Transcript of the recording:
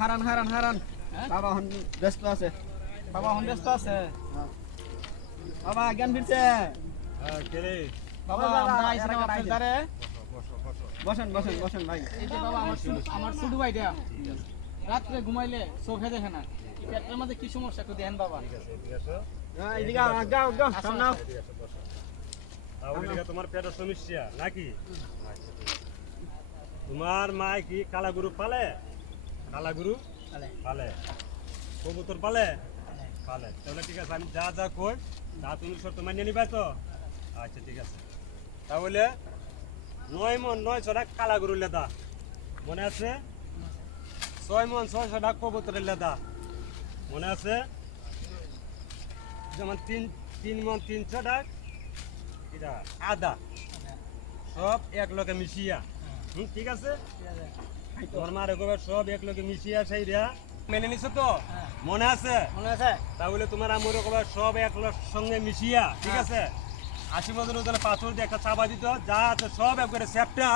হারান হারান হারান বাবা হন ব্যস্ত আছে বাবা হন ব্যস্ত আছে বাবা জ্ঞান ফিরছে বাবা আমরা আইছিলাম আপনার দ্বারে বসেন বসেন বসেন ভাই এই যে বাবা আমার ছোট ভাইটা রাত্রে ঘুমাইলে চোখে দেখে না পেটের মধ্যে কি সমস্যা একটু দেখেন বাবা এদিকে গাও গাও সামনে আও। তোমার পেটের সমস্যা নাকি তোমার মা কি কালা গরু পালে কালা গরু পালে কবুতর পালে পালে তাহলে ঠিক আছে আমি যা যা কই তা তুমি শর্ত মানিয়ে নিবে তো আচ্ছা ঠিক আছে তাহলে 9 মন 900 টাকা কালা গরু লেদা মনে আছে 6 মন 600 টাকা কবুতরের লেদা মনে আছে যেমন 3 মন 300 টাকা এটা আদা সব এক লগে মিশিয়া ঠিক আছে তোমার মারে গোবে সব এক লগে মিশিয়া সেই রিয়া মেনে নিছো তো মনে আছে তাহলে তোমার আমুর গোবে সব এক সঙ্গে মিশিয়া ঠিক আছে 80 বছর ওজনে পাথর দিয়ে একটা চাপা দিত যা আছে সব একবারে সেপটা